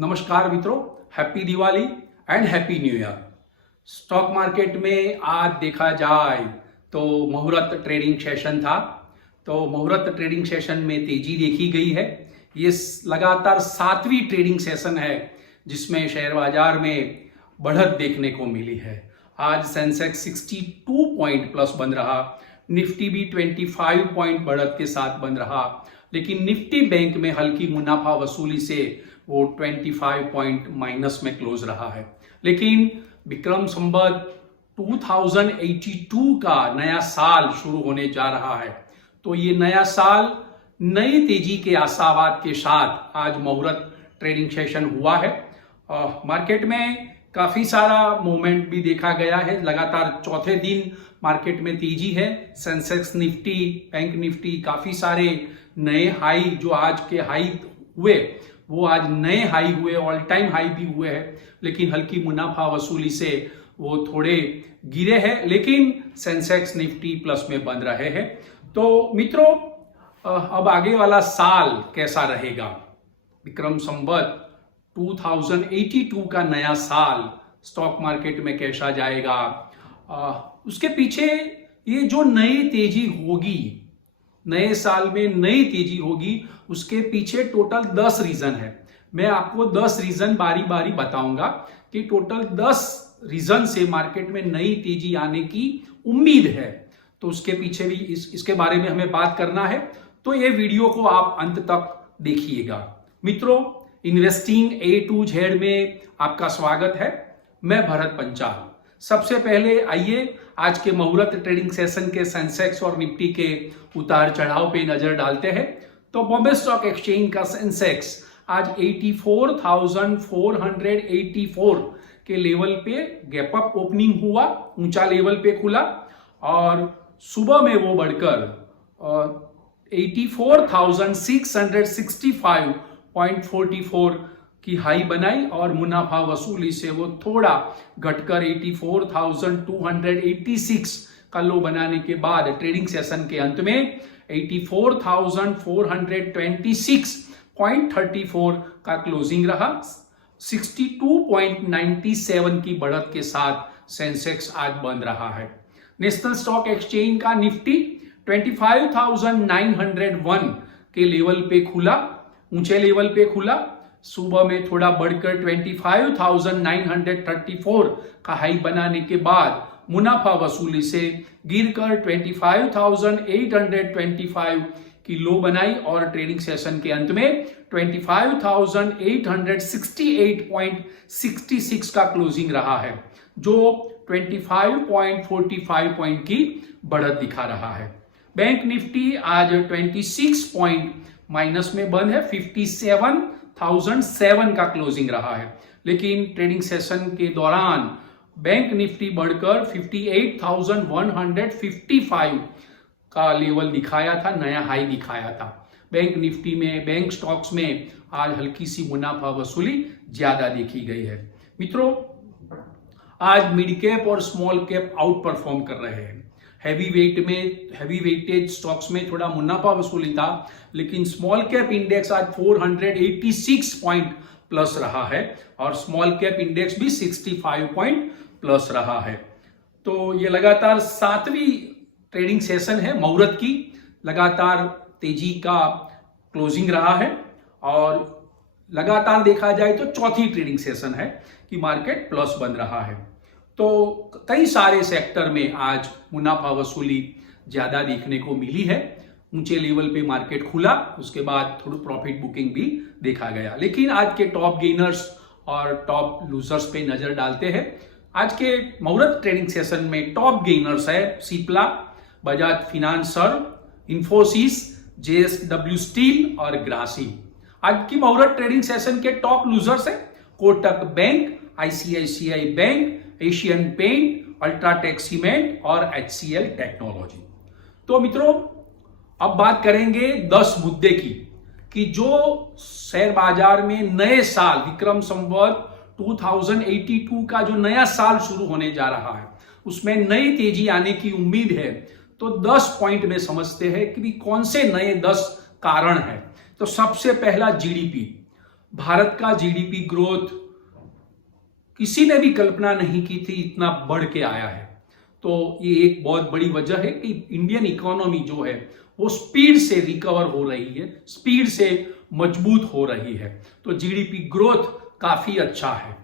नमस्कार मित्रों, happy Diwali and happy new year. Stock market में आज देखा जाए तो मुहूर्त ट्रेडिंग सेशन था। तो मुहूर्त ट्रेडिंग सेशन में तेजी देखी गई है। ये लगातार 7वीं ट्रेडिंग सेशन है जिसमें शेयर बाजार में बढ़त देखने को मिली है। आज सेंसेक्स 62 पॉइंट प्लस बन रहा, निफ्टी भी 25 पॉइंट बढ़त के साथ बन रहा, लेकिन निफ्टी बैंक में हल्की मुनाफा वसूली से वो 25 पॉइंट माइनस में क्लोज रहा है। लेकिन विक्रम संवत 2082 का नया साल शुरू होने जा रहा है, तो ये नया साल नई तेजी के आशावाद के साथ आज मुहूर्त ट्रेडिंग सेशन हुआ है। मार्केट में काफी सारा मूवमेंट भी देखा गया है। लगातार चौथे दिन मार्केट में तेजी है। सेंसेक्स, निफ्टी, बैंक निफ्टी काफी सारे नए हाई, जो आज के हाई हुए वो आज नए हाई हुए, ऑल टाइम हाई भी हुए हैं, लेकिन हल्की मुनाफा वसूली से वो थोड़े गिरे हैं, लेकिन सेंसेक्स, निफ्टी प्लस में बन रहे हैं। तो मित्रों, अब आगे वाला साल कैसा रहेगा? विक्रम संवत 2082 का नया साल स्टॉक मार्केट में कैसा जाएगा? उसके पीछे ये जो नई तेजी होगी, नए साल में नई तेजी होगी, उसके पीछे टोटल 10 रीजन है। मैं आपको 10 रीजन बारी बारी बताऊंगा कि टोटल 10 रीजन से मार्केट में नई तेजी आने की उम्मीद है। तो उसके पीछे भी इसके बारे में हमें बात करना है, तो ये वीडियो को आप अंत तक देखिएगा। मित्रों, इन्वेस्टिंग A to Z में आपका स्वागत है। मैं भरत पंचाल। सबसे पहले आइए आज के मुहूर्त ट्रेडिंग सेशन के सेंसेक्स और निफ्टी के उतार चढ़ाव पे नजर डालते हैं। तो बॉम्बे स्टॉक एक्सचेंज का सेंसेक्स आज 84,484 के लेवल पे गैप अप ओपनिंग हुआ, ऊंचा लेवल पे खुला और सुबह में वो बढ़कर 84,665.44 की हाई बनाई और मुनाफा वसूली से वो थोड़ा घटकर 84,286 का लो बनाने के बाद ट्रेडिंग सेशन के अंत में 84,426.34 का क्लोजिंग रहा। 62.97 की बढ़त के साथ सेंसेक्स आज बंद रहा है। नेशनल स्टॉक एक्सचेंज का निफ्टी 25,901 के लेवल पे खुला, ऊंचे लेवल पे खुला। सुबह में थोड़ा बढ़कर 25,934 का हाई बनाने के बाद मुनाफा वसूली से गिरकर 25,825 की लो बनाई और ट्रेडिंग सेशन के अंत में 25,868.66 का क्लोजिंग रहा है, जो 25.45 पॉइंट की बढ़त दिखा रहा है। बैंक निफ्टी आज 26 पॉइंट माइनस में बंद है, 57,007 का क्लोजिंग रहा है। लेकिन ट्रेडिंग सेशन के दौरान बैंक निफ्टी बढ़कर 58,155 का लेवल दिखाया था, नया हाई दिखाया था। बैंक निफ्टी में, बैंक स्टॉक्स में आज हल्की सी मुनाफा वसूली ज्यादा देखी गई है। मित्रों, आज मिड कैप और स्मॉल कैप आउट परफॉर्म कर रहे हैं। हैवी वेटेज स्टॉक्स में थोड़ा मुनाफा वसूली था, लेकिन स्मॉल कैप इंडेक्स आज 486 पॉइंट प्लस रहा है और स्मॉल कैप इंडेक्स भी 65 पॉइंट प्लस रहा है। तो ये लगातार 7वीं ट्रेडिंग सेशन है मुहूर्त की। लगातार तेजी का क्लोजिंग रहा है और लगातार देखा जाए तो चौथी ट्रेडिंग सेशन है कि मार्केट प्लस बन रहा है। तो कई सारे सेक्टर में आज मुनाफा वसूली ज्यादा देखने को मिली है। ऊंचे लेवल पे मार्केट खुला, उसके बाद थोड़ी प्रॉफिट बुकिंग भी देखा गया। लेकिन आज के टॉप गेनर्स और टॉप लूजर्स पे नजर डालते हैं। आज के मुहूर्त ट्रेडिंग सेशन में टॉप गेनर्स है सिप्ला, बजाज फिनांसर, इंफोसिस, JSW स्टील और ग्रासिम। आज की मुहूर्त ट्रेडिंग सेशन के टॉप लूजर्स है Kotak bank, ICICI bank, Asian paint, UltraTech cement और HCL टेक्नोलॉजी। तो मित्रों, अब बात करेंगे 10 मुद्दे की कि जो शेयर बाजार में नए साल विक्रम संवत 2082 का जो नया साल शुरू होने जा रहा है, उसमें नई तेजी आने की उम्मीद है। तो 10 पॉइंट में समझते हैं कि कौन से नए 10 कारण हैं। तो सबसे पहला GDP। भारत का जीडीपी ग्रोथ किसी ने भी कल्पना नहीं की थी इतना बढ़ के आया है। तो ये एक बहुत बड़ी वजह है कि इंडियन इकोनॉमी जो है वो स्पीड से रिकवर हो रही है, स्पीड से मजबूत हो रही है। तो जीडीपी ग्रोथ काफी अच्छा है।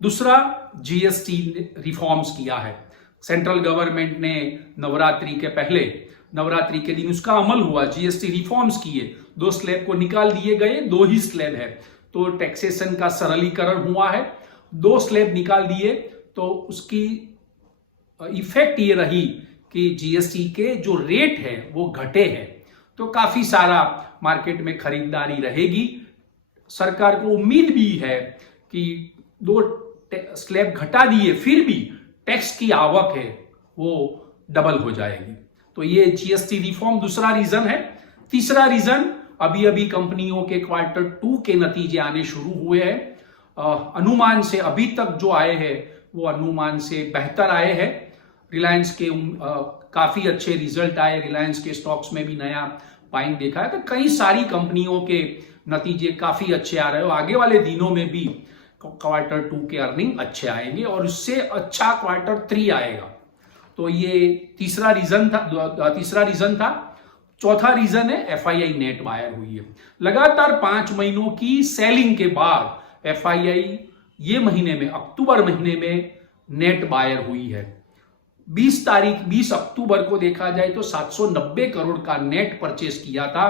दूसरा, जीएसटी रिफॉर्म्स किया है। सेंट्रल गवर्नमेंट ने नवरात्रि के पहले, नवरात्रि के दिन उसका अमल हुआ, जीएसटी रिफॉर्म्स किए, 2 स्लैब को निकाल दिए गए, 2 ही स्लैब है, तो टैक्सेशन का सरलीकरण हुआ है। 2 स्लैब निकाल दिए तो उसकी इफेक्ट ये रही कि जीएसटी के जो रेट है वो घटे हैं, तो काफी सारा मार्केट में खरीदारी रहेगी। सरकार को उम्मीद भी है कि 2 स्लैब घटा दिए फिर भी टैक्स की आवक है वो डबल हो जाएगी। तो ये जीएसटी रिफॉर्म दूसरा रीजन है। तीसरा रीजन, अभी अभी कंपनियों के Q2 के नतीजे आने शुरू हुए हैं। अनुमान से अभी तक जो आए हैं वो अनुमान से बेहतर आए हैं। रिलायंस के काफी अच्छे रिजल्ट आए, रिलायंस के स्टॉक्स में भी नया बाइंग देखा है। तो कई सारी कंपनियों के नतीजे काफी अच्छे आ रहे हो। आगे वाले दिनों में भी Q2 के अर्निंग अच्छे आएंगे और उससे अच्छा Q3 आएगा। तो ये तीसरा रीजन था। चौथा रीजन है एफआईआई नेट बायर हुई है। लगातार 5 महीनों की सेलिंग के बाद एफआईआई ये महीने में, अक्टूबर महीने में नेट बायर हुई है। 20 अक्टूबर को देखा जाए तो 790 करोड़ का नेट परचेस किया था।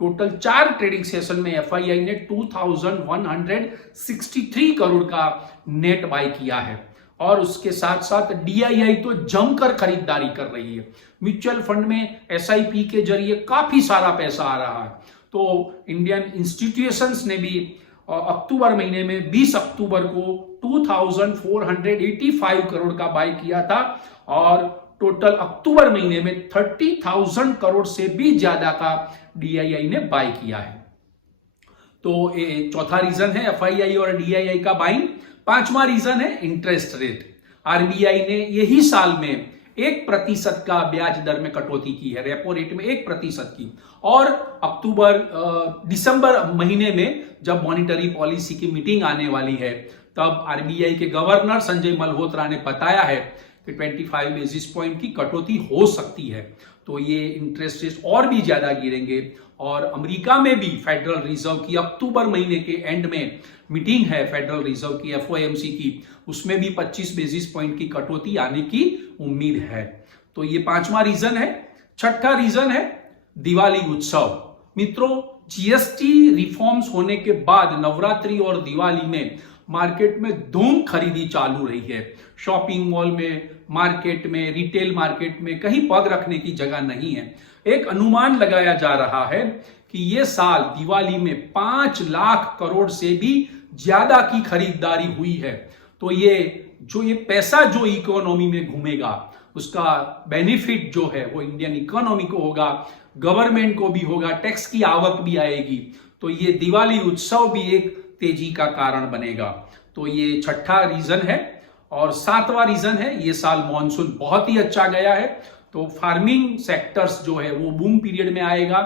टोटल 4 ट्रेडिंग सेशन में एफआईआई ने 2163 करोड़ का नेट बाय किया है। और उसके साथ साथ डीआईआई तो जमकर खरीदारी कर रही है। म्यूचुअल फंड में एसआईपी के जरिए काफी सारा पैसा आ रहा है। तो इंडियन इंस्टीट्यूशंस ने भी अक्टूबर महीने में 20 अक्टूबर को 2485 करोड़ का बाय किया था और टोटल अक्टूबर महीने में 30,000 करोड़ से भी ज्यादा का डीआईआई ने बाय किया है। तो ये चौथा रीजन है एफआईआई और डीआईआई का बाइंग। 5वां रीजन है इंटरेस्ट रेट। आरबीआई ने यही साल में 1% का ब्याज दर में कटौती की है, रेपो रेट में 1% की। और दिसंबर महीने में जब मॉनिटरी पॉलिसी की मीटिंग आने वाली है तब आरबीआई के गवर्नर संजय मल्होत्रा ने बताया है कि 25 बेसिस पॉइंट की कटौती हो सकती है। तो ये इंटरेस्ट रेट और भी ज्यादा गिरेंगे। और अमेरिका में भी फेडरल रिजर्व की अक्टूबर महीने के एंड में मीटिंग है, फेडरल रिजर्व की, एफओएमसी की, उसमें भी 25 बेसिस पॉइंट की कटौती आने की उम्मीद है। तो ये 5वां रीजन है। छठा रीजन है दिवाली उत्सव। मित्रों, जीएसटी रिफॉर्म्स होने के बाद नवरात्रि और दिवाली में मार्केट में धूम खरीदी चालू रही है। शॉपिंग मॉल में, मार्केट में, रिटेल मार्केट में कहीं पग रखने की जगह नहीं है। एक अनुमान लगाया जा रहा है कि ये साल दिवाली में 5 लाख करोड़ से भी ज्यादा की खरीदारी हुई है। तो ये पैसा जो इकोनॉमी में घूमेगा उसका बेनिफिट जो है वो इंडियन इकोनॉमी को होगा, गवर्नमेंट को भी होगा, टैक्स की आवक भी आएगी। तो ये दिवाली उत्सव भी एक तेजी का कारण बनेगा। तो ये छठा रीजन है। और 7वां रीजन है, ये साल मॉनसून बहुत ही अच्छा गया है। तो फार्मिंग सेक्टर्स जो है वो बूम पीरियड में आएगा।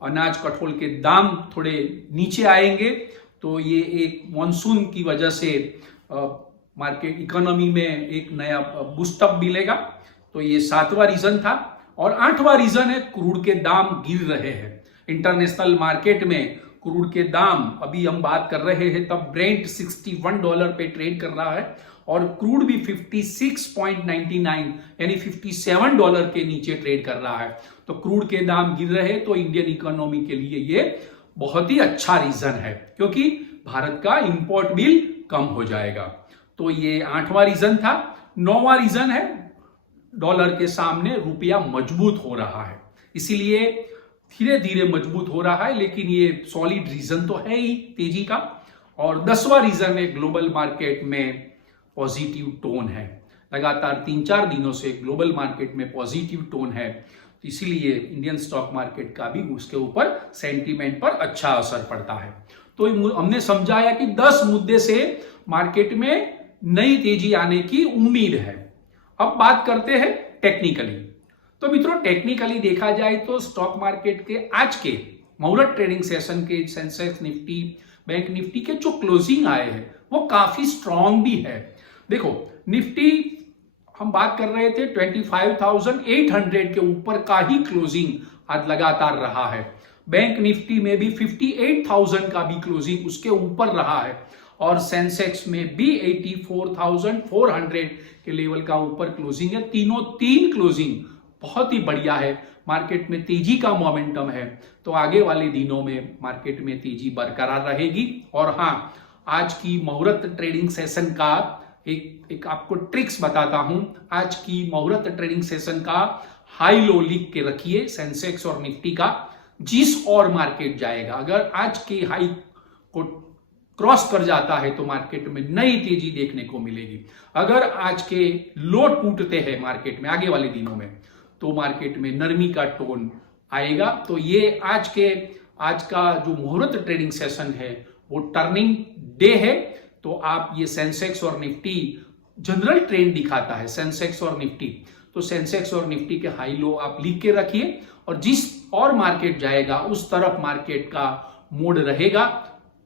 अनाज कठोल के दाम थोड़े नीचे आएंगे। तो ये एक मॉनसून की वजह से मार्केट इकोनॉमी में एक नया बूस्टअप मिलेगा। तो ये 7वां रीजन था। और 8वां रीजन है क्रूड के दाम गिर रहे हैं। इंटरनेशनल मार्केट में क्रूड के दाम, अभी हम बात कर रहे हैं तब ब्रेंट $61 पे ट्रेड कर रहा है और क्रूड भी 56.99 यानी $57 के नीचे ट्रेड कर रहा है। तो क्रूड के दाम गिर रहे हैं तो इंडियन इकोनॉमी के लिए ये बहुत ही अच्छा रीजन है, क्योंकि भारत का इंपोर्ट बिल कम हो जाएगा। तो ये 8वां रीजन था। 9वां रीजन है डॉलर के सामने रुपया मजबूत हो रहा है, इसीलिए धीरे धीरे मजबूत हो रहा है, लेकिन ये सॉलिड रीजन तो है ही तेजी का। और 10वां रीजन है ग्लोबल मार्केट में पॉजिटिव टोन है। लगातार 3-4 दिनों से ग्लोबल मार्केट में पॉजिटिव टोन है, तो इसीलिए इंडियन स्टॉक मार्केट का भी उसके ऊपर सेंटीमेंट पर अच्छा असर पड़ता है। तो हमने समझाया कि 10 मुद्दे से मार्केट में नई तेजी आने की उम्मीद है। अब बात करते हैं टेक्निकली। तो मित्रों, टेक्निकली देखा जाए तो स्टॉक मार्केट के आज के मुहूर्त ट्रेडिंग सेशन के सेंसेक्स, निफ्टी, बैंक निफ्टी के जो क्लोजिंग आए हैं वो काफी स्ट्रांग भी है। देखो निफ्टी हम बात कर रहे थे 25,800 के ऊपर का ही क्लोजिंग आज लगातार रहा है। बैंक निफ्टी में भी 58,000 का भी क्लोजिंग उसके ऊपर रहा है और सेंसेक्स में भी 84,400 के लेवल का ऊपर क्लोजिंग है। तीनों तीन क्लोजिंग बहुत ही बढ़िया है। मार्केट में तेजी का मोमेंटम है, तो आगे वाले दिनों में मार्केट में तेजी बरकरार रहेगी। और हाँ, आज की मुहूर्त ट्रेडिंग सेशन का एक आपको ट्रिक्स बताता हूं। आज की मुहूर्त ट्रेडिंग सेशन का हाई लो लिख के रखिए सेंसेक्स और निफ्टी का, जिस और मार्केट जाएगा। अगर आज के हाई को क्रॉस कर जाता है तो मार्केट में नई तेजी देखने को मिलेगी। अगर आज के लो टूटते हैं मार्केट में आगे वाले दिनों में, तो मार्केट में नरमी का टोन आएगा। तो ये आज का जो मुहूर्त ट्रेडिंग सेशन है वो टर्निंग डे है। तो आप ये सेंसेक्स और निफ्टी जनरल ट्रेंड दिखाता है, सेंसेक्स और निफ्टी। तो सेंसेक्स और निफ्टी के हाई लो आप लिख के रखिए और जिस और मार्केट जाएगा उस तरफ मार्केट का मूड रहेगा।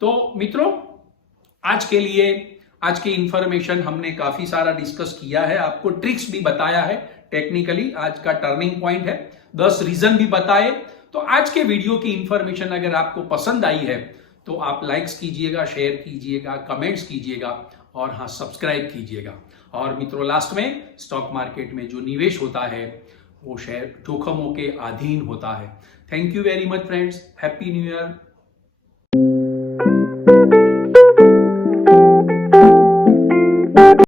तो मित्रों, आज के लिए आज की इंफॉर्मेशन हमने काफी सारा डिस्कस किया है, आपको ट्रिक्स भी बताया है, टेक्निकली आज का टर्निंग पॉइंट है, 10 रीजन भी बताए। तो आज के वीडियो की इंफॉर्मेशन अगर आपको पसंद आई है तो आप लाइक्स कीजिएगा, शेयर कीजिएगा, कमेंट्स कीजिएगा और हाँ, सब्सक्राइब कीजिएगा। और मित्रों, लास्ट में स्टॉक मार्केट में जो निवेश होता है वो शेयर जोखिमों के अधीन होता है। Thank you very much friends, happy new year.